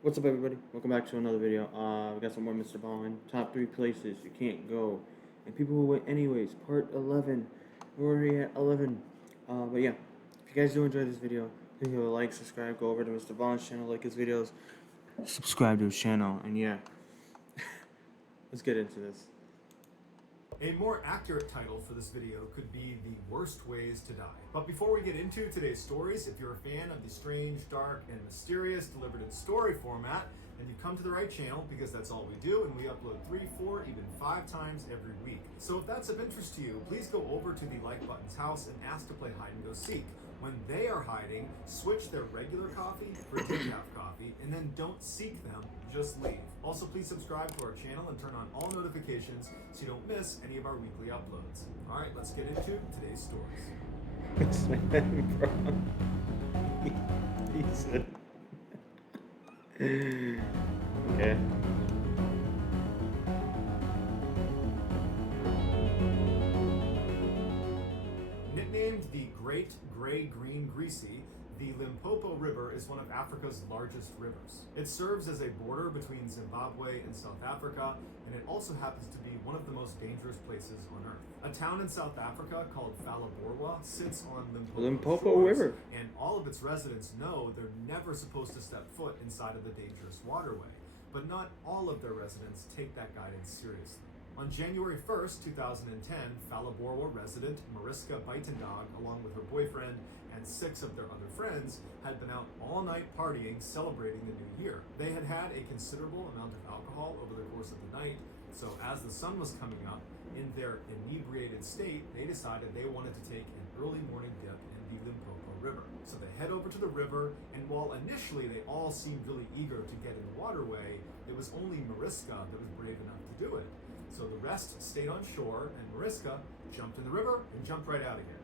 What's up, everybody? Welcome back to another video. We got some more MrBallen. Top 3 places you can't go. And people who went anyways. Part 11. We're already at 11. But yeah, if you guys do enjoy this video, please give a like, subscribe, go over to MrBallen's channel, like his videos, subscribe to his channel, and yeah. Let's get into this. A more accurate title for this video could be The Worst Ways to Die. But before we get into today's stories, if you're a fan of the strange, dark, and mysterious delivered in story format, then you've come to the right channel because that's all we do, and we upload 3, 4, even 5 times every week. So if that's of interest to you, please go over to the like button's house and ask to play hide and go seek. When they are hiding, switch their regular coffee for decaf coffee, and then don't seek them, just leave. Also, please subscribe to our channel and turn on all notifications so you don't miss any of our weekly uploads. All right, let's get into today's stories. Bro. He said. Okay. Nicknamed the Great Gray Green Greasy, the Limpopo River is one of Africa's largest rivers. It serves as a border between Zimbabwe and South Africa, and it also happens to be one of the most dangerous places on Earth. A town in South Africa called Phalaborwa sits on Limpopo shores, River. and all of its residents know they're never supposed to step foot inside of the dangerous waterway. But not all of their residents take that guidance seriously. On January 1st, 2010, Phalaborwa resident Mariska Buitendog, along with her boyfriend and 6 of their other friends, had been out all night partying, celebrating the new year. They had had a considerable amount of alcohol over the course of the night, so as the sun was coming up, in their inebriated state, they decided they wanted to take an early morning dip in the Limpopo River. So they head over to the river, and while initially they all seemed really eager to get in the waterway, it was only Mariska that was brave enough to do it. So the rest stayed on shore, and Mariska jumped in the river and jumped right out again.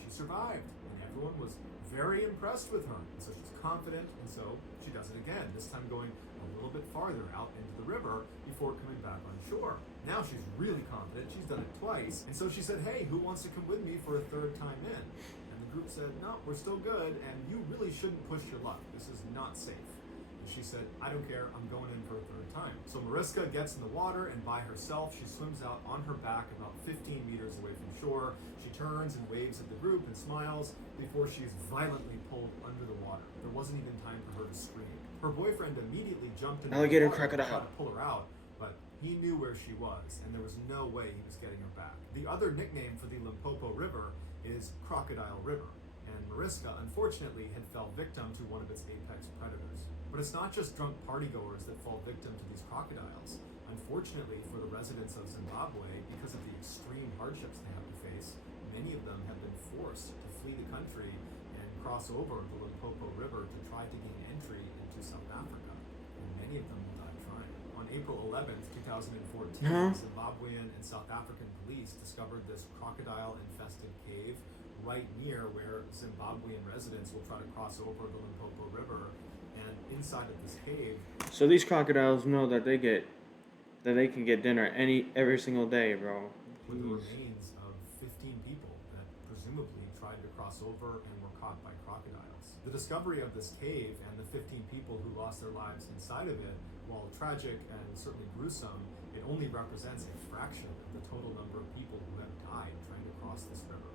She survived, and everyone was very impressed with her. And so she's confident, and so she does it again, this time going a little bit farther out into the river before coming back on shore. Now she's really confident, she's done it twice, and so she said, "Hey, who wants to come with me for a 3rd time in?" And the group said, "No, we're still good, and you really shouldn't push your luck. This is not safe." And she said, "I don't care, I'm going in for a 3rd time." So Mariska gets in the water, and by herself, she swims out on her back about 15 meters away from shore. She turns and waves at the group and smiles before she's violently pulled under the water. There wasn't even time for her to scream. Her boyfriend immediately jumped in Alligator the water to crocodile. try to pull her out, but he knew where she was, and there was no way he was getting her back. The other nickname for the Limpopo River is Crocodile River, and Mariska, unfortunately, had fell victim to one of its apex predators. But it's not just drunk partygoers that fall victim to these crocodiles. Unfortunately for the residents of Zimbabwe, because of the extreme hardships they have to face, many of them have been forced to flee the country and cross over the Limpopo River to try to gain entry into South Africa. And many of them will die trying. On April 11th, 2014, Zimbabwean and South African police discovered this crocodile-infested cave right near where Zimbabwean residents will try to cross over the Limpopo River. And inside of this cave, So these crocodiles know that they can get dinner every single day, bro. with the remains of 15 people that presumably tried to cross over and were caught by crocodiles. The discovery of this cave and the 15 people who lost their lives inside of it, while tragic and certainly gruesome, it only represents a fraction of the total number of people who have died trying to cross this river.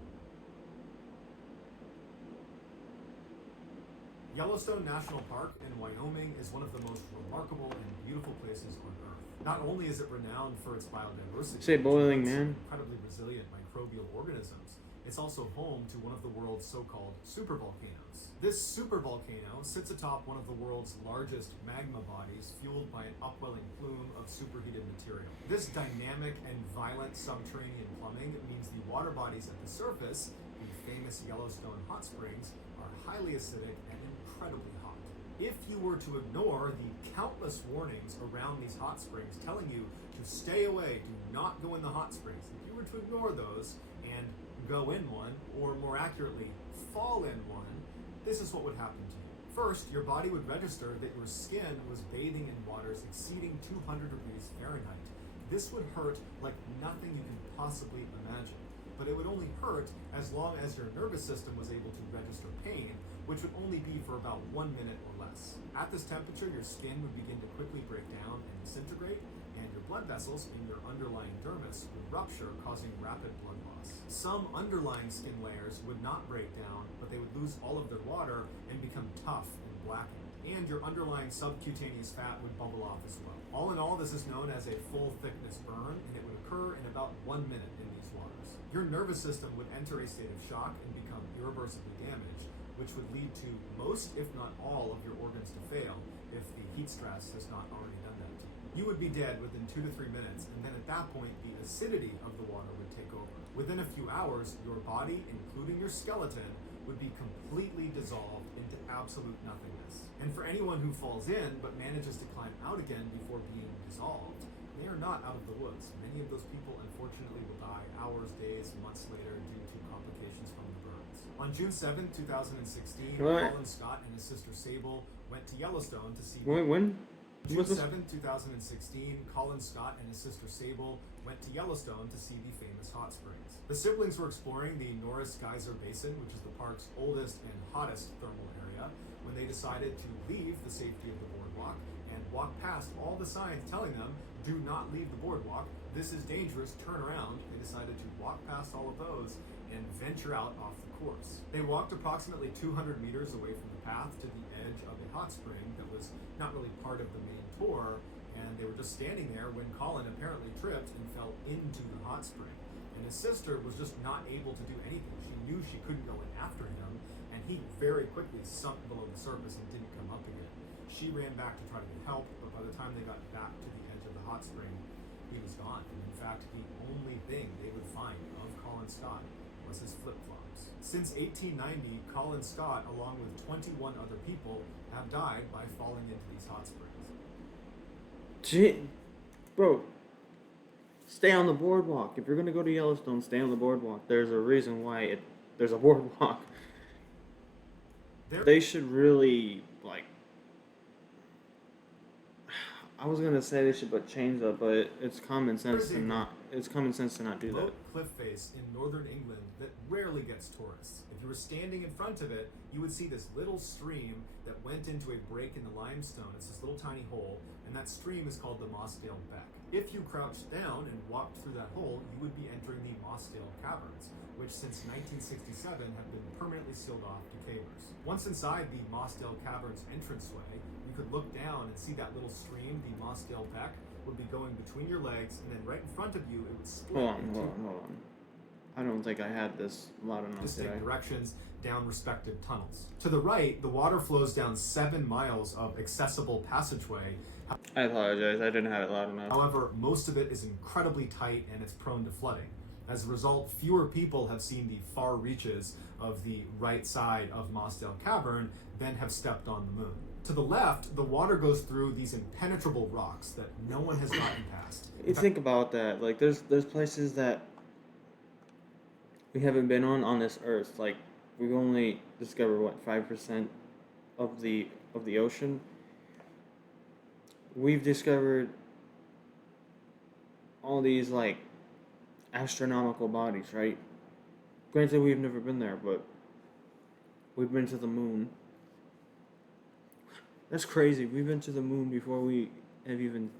Yellowstone National Park in Wyoming is one of the most remarkable and beautiful places on Earth. Not only is it renowned for its biodiversity, Say boiling, man. incredibly resilient microbial organisms, it's also home to one of the world's so-called supervolcanoes. This supervolcano sits atop one of the world's largest magma bodies, fueled by an upwelling plume of superheated material. This dynamic and violent subterranean plumbing means the water bodies at the surface, the famous Yellowstone hot springs, are highly acidic and incredibly hot. If you were to ignore the countless warnings around these hot springs telling you to stay away, do not go in the hot springs, if you were to ignore those and go in one, or more accurately, fall in one, this is what would happen to you. First, your body would register that your skin was bathing in waters exceeding 200 degrees Fahrenheit. This would hurt like nothing you can possibly imagine. But it would only hurt as long as your nervous system was able to register pain, which would only be for about 1 minute or less. At this temperature, your skin would begin to quickly break down and disintegrate, and your blood vessels in your underlying dermis would rupture, causing rapid blood loss. Some underlying skin layers would not break down, but they would lose all of their water and become tough and blackened. And your underlying subcutaneous fat would bubble off as well. All in all, this is known as a full thickness burn, and it would occur in about 1 minute in these waters. Your nervous system would enter a state of shock and become irreversibly damaged, which would lead to most, if not all, of your organs to fail if the heat stress has not already done that to you. You would be dead within 2 to 3 minutes, and then at that point, the acidity of the water would take over. Within a few hours, your body, including your skeleton, would be completely dissolved into absolute nothingness. And for anyone who falls in but manages to climb out again before being dissolved, they are not out of the woods. Many of those people, unfortunately, will die hours, days, months later due to complications from the burns. On June 7, 2016, Colin Scott and his sister Sable went to Yellowstone to see... When? June 7, 2016, Colin Scott and his sister Sable went to Yellowstone to see the famous hot springs. The siblings were exploring the Norris Geyser Basin, which is the park's oldest and hottest thermal area, when they decided to leave the safety of the boardwalk and walk past all the signs telling them, do not leave the boardwalk, this is dangerous, turn around. They decided to walk past all of those and venture out off the course. They walked approximately 200 meters away from the path to the edge of a hot spring that was not really part of the main tour, and they were just standing there when Colin apparently tripped and fell into the hot spring. And his sister was just not able to do anything. She knew she couldn't go in after him, and he very quickly sunk below the surface and didn't come up again. She ran back to try to get help, but by the time they got back to the edge of the hot spring, he was gone. And in fact, the only thing they would find of Colin Scott was his flip-flops. Since 1890, Colin Scott, along with 21 other people, have died by falling into these hot springs. Bro, stay on the boardwalk. If you're gonna go to Yellowstone, stay on the boardwalk. There's a reason why there's a boardwalk. They should really, like, I was gonna say they should put chains up, but it's common sense to not. It's common sense to not do that. Cliff face in northern England that rarely gets tourists. If you were standing in front of it, you would see this little stream that went into a break in the limestone. It's this little tiny hole, and that stream is called the Mossdale Beck. If you crouched down and walked through that hole, you would be entering the Mossdale Caverns, which since 1967 have been permanently sealed off to cavers. Once inside the Mossdale Caverns entranceway, you could look down and see that little stream, the Mossdale Beck, would be going between your legs, and then right in front of you, it would split Hold on. I don't think I had this loud enough distinct directions down respective tunnels. To the right, the water flows down 7 miles of accessible passageway. I apologize, I didn't have it loud enough. However, most of it is incredibly tight and it's prone to flooding. As a result, fewer people have seen the far reaches of the right side of Mossdale Cavern than have stepped on the moon. To the left, the water goes through these impenetrable rocks that no one has gotten past. You think about that, like there's places that we haven't been on this earth. Like we've only discovered 5% of the ocean. We've discovered all these like astronomical bodies, right? Granted, we've never been there, but we've been to the moon. That's crazy. We've been to the moon before we have even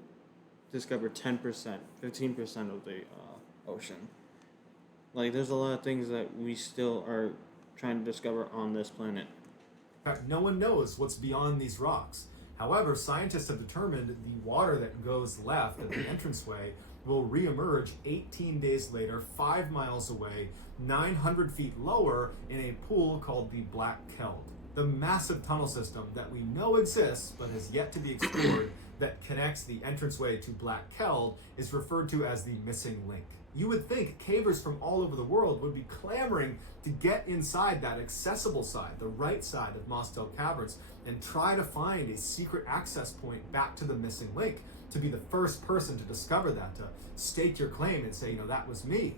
discovered 10%, 15% of the ocean. Like, there's a lot of things that we still are trying to discover on this planet. In fact, no one knows what's beyond these rocks. However, scientists have determined the water that goes left at the entranceway will reemerge 18 days later, 5 miles away, 900 feet lower in a pool called the Black Keld. The massive tunnel system that we know exists but has yet to be explored that connects the entranceway to Black Keld is referred to as the missing link. You would think cavers from all over the world would be clamoring to get inside that accessible side, the right side of Mossdale Caverns, and try to find a secret access point back to the missing link, to be the first person to discover that, to stake your claim and say, that was me.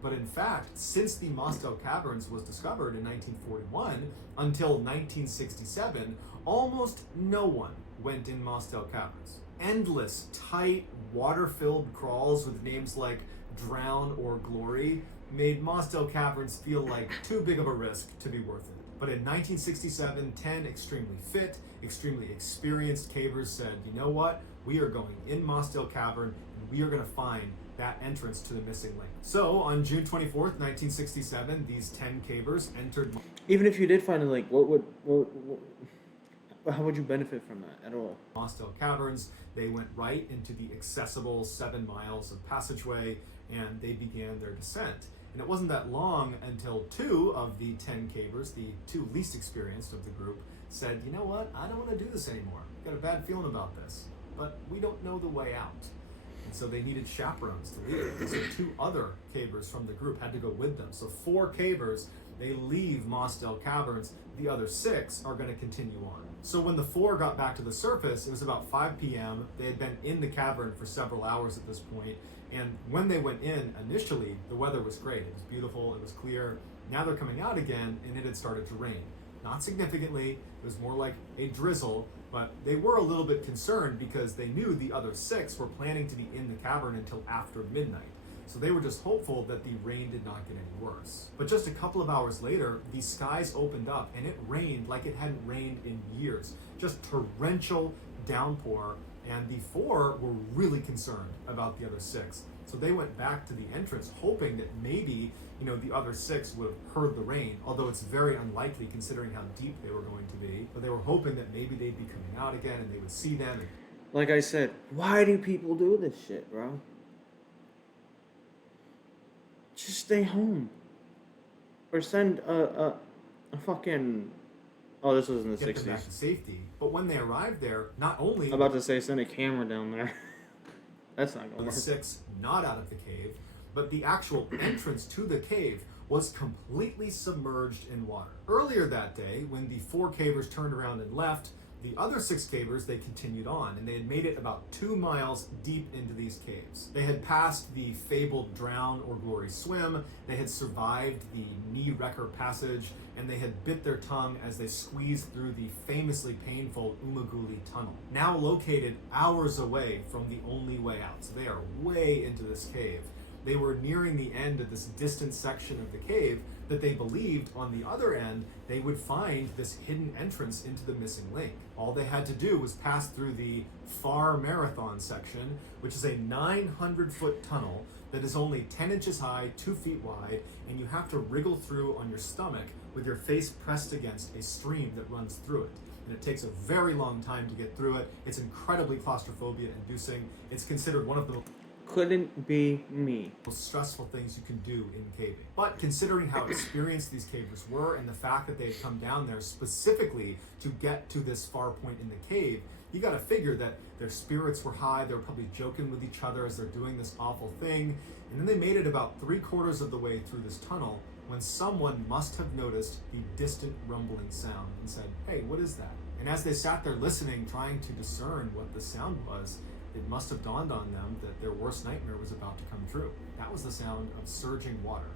But in fact, since the Mossdale Caverns was discovered in 1941 until 1967, almost no one went in Mossdale Caverns. Endless, tight, water-filled crawls with names like Drown or Glory made Mossdale Caverns feel like too big of a risk to be worth it. But in 1967, 10 extremely fit, extremely experienced cavers said, you know what? We are going in Mossdale Cavern, and we are going to find that entrance to the missing link. So on June 24th, 1967, these 10 cavers entered. Even if you did find a link, how would you benefit from that at all? Mossdale Caverns. They went right into the accessible 7 miles of passageway, and they began their descent. And it wasn't that long until 2 of the 10 cavers, the 2 least experienced of the group, said, you know what, I don't want to do this anymore. I've got a bad feeling about this, but we don't know the way out. And so they needed chaperones to lead them. So 2 other cavers from the group had to go with them. So 4 cavers, they leave Mossdale Caverns. The other 6 are going to continue on. So when the 4 got back to the surface, it was about 5 p.m. They had been in the cavern for several hours at this point. And when they went in initially, the weather was great. It was beautiful, it was clear. Now they're coming out again, and it had started to rain. Not significantly, it was more like a drizzle, but they were a little bit concerned because they knew the other 6 were planning to be in the cavern until after midnight. So they were just hopeful that the rain did not get any worse. But just a couple of hours later, the skies opened up and it rained like it hadn't rained in years. Just torrential downpour, and the 4 were really concerned about the other 6. So they went back to the entrance hoping that maybe, the other 6 would have heard the rain, although it's very unlikely considering how deep they were going to be. But they were hoping that maybe they'd be coming out again and they would see them. Like I said, why do people do this shit, bro? Just stay home. Or send a fucking... Oh, this was in the 60s. Get them back to safety. But when they arrived there, not only... I'm about to say, send a camera down there. That's not going to the work. 6 not out of the cave, but the actual entrance to the cave was completely submerged in water. Earlier that day, when the 4 cavers turned around and left, the other 6 cavers, they continued on, and they had made it about 2 miles deep into these caves. They had passed the fabled drown or glory swim, they had survived the knee wrecker passage, and they had bit their tongue as they squeezed through the famously painful Umaguli tunnel, now located hours away from the only way out. So they are way into this cave. They were nearing the end of this distant section of the cave that they believed on the other end they would find this hidden entrance into the missing link. All they had to do was pass through the far marathon section, which is a 900-foot tunnel that is only 10 inches high, 2 feet wide, and you have to wriggle through on your stomach with your face pressed against a stream that runs through it. And it takes a very long time to get through it. It's incredibly claustrophobia inducing. It's considered one of the Couldn't be me. most stressful things you can do in caving. But considering how experienced these cavers were and the fact that they had come down there specifically to get to this far point in the cave, you gotta figure that their spirits were high. They were probably joking with each other as they're doing this awful thing. And then they made it about 3/4 of the way through this tunnel when someone must have noticed the distant rumbling sound and said, hey, what is that? And as they sat there listening, trying to discern what the sound was, it must have dawned on them that their worst nightmare was about to come true. That was the sound of surging water.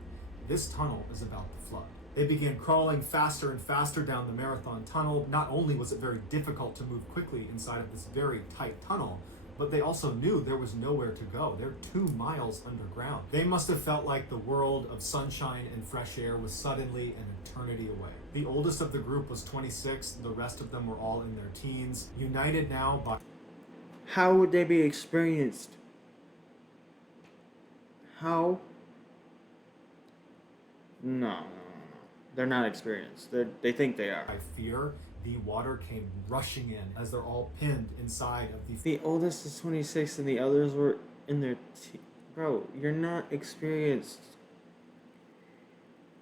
This tunnel is about to flood. They began crawling faster and faster down the marathon tunnel. Not only was it very difficult to move quickly inside of this very tight tunnel, but they also knew there was nowhere to go. They're 2 miles underground. They must have felt like the world of sunshine and fresh air was suddenly an eternity away. The oldest of the group was 26. The rest of them were all in their teens, united now by... How would they be experienced? How? No. They're not experienced. They think they are. by fear. The water came rushing in as they're all pinned inside of the... The oldest is 26 and the others were in their Bro, you're not experienced.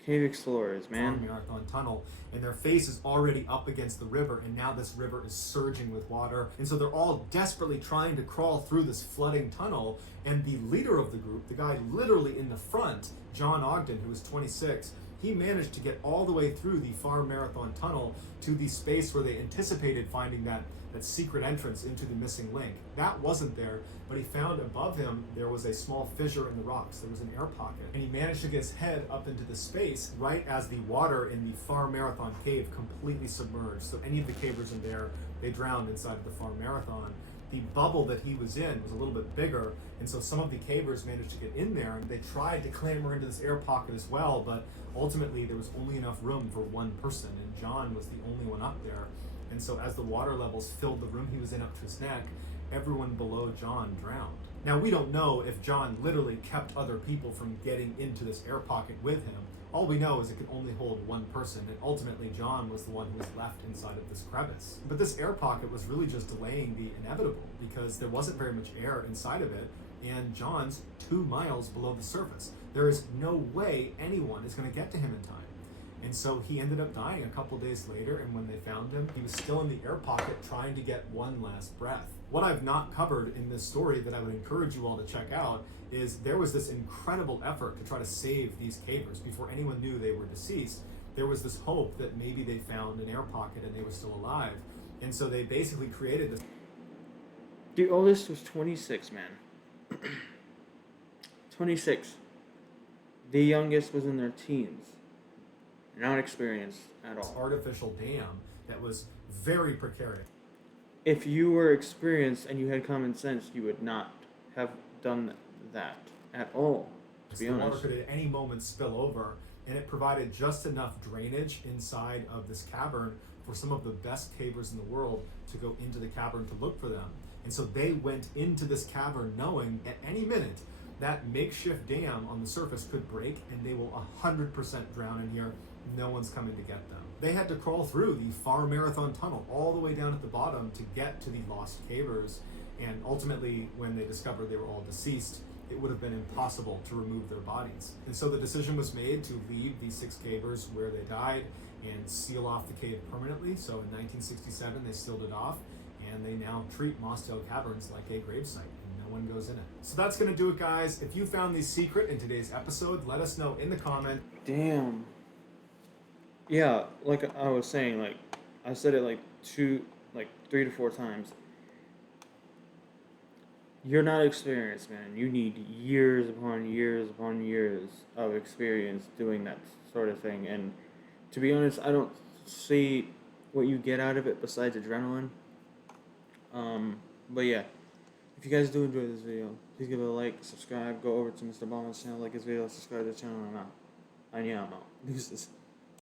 Cave explorers, man. Marathon tunnel, and their face is already up against the river, and now this river is surging with water, and so they're all desperately trying to crawl through this flooding tunnel. And the leader of the group, the guy literally in the front, John Ogden, who was 26, he managed to get all the way through the far marathon tunnel to the space where they anticipated finding that secret entrance into the missing link. That wasn't there, but he found above him there was a small fissure in the rocks. There was an air pocket, and he managed to get his head up into the space right as the water in the far marathon cave completely submerged. So any of the cavers in there, they drowned inside of the far marathon. the bubble that he was in was a little bit bigger, and so some of the cavers managed to get in there, and they tried to clamber into this air pocket as well, but ultimately there was only enough room for one person, and John was the only one up there. And so as the water levels filled the room he was in up to his neck, everyone below John drowned. Now, we don't know if John literally kept other people from getting into this air pocket with him. All we know is it could only hold one person, and ultimately John was the one who was left inside of this crevice. But this air pocket was really just delaying the inevitable, because there wasn't very much air inside of it, and John's 2 miles below the surface. There is no way anyone is going to get to him in time. And so he ended up dying a couple days later, and when they found him, he was still in the air pocket trying to get one last breath. What I've not covered in this story that I would encourage you all to check out is there was this incredible effort to try to save these cavers before anyone knew they were deceased. There was this hope that maybe they found an air pocket and they were still alive. And so they basically created this. The oldest was 26, man. 26. The youngest was in their teens. Not experienced at all. Artificial dam that was very precarious. If you were experienced and you had common sense, you would not have done that at all, to be honest. The water could at any moment spill over, and it provided just enough drainage inside of this cavern for some of the best cavers in the world to go into the cavern to look for them. And so they went into this cavern knowing at any minute that makeshift dam on the surface could break and they will 100% drown in here. No one's coming to get them. They had to crawl through the Far Marathon Tunnel all the way down at the bottom to get to the lost cavers. And ultimately, when they discovered they were all deceased, it would have been impossible to remove their bodies. And so the decision was made to leave these 6 cavers where they died and seal off the cave permanently. So in 1967, they sealed it off, and they now treat Mossdale Caverns like a gravesite. No one goes in it. So that's gonna do it, guys. If you found the secret in today's episode, let us know in the comment. Damn. Yeah, like I was saying, like I said it like 3 to 4 times. You're not experienced, man. You need years upon years upon years of experience doing that sort of thing. And to be honest, I don't see what you get out of it besides adrenaline. But yeah, if you guys do enjoy this video, please give it a like, subscribe, go over to MrBallen's channel, like his video, subscribe to the channel, and I'm out. Deuces.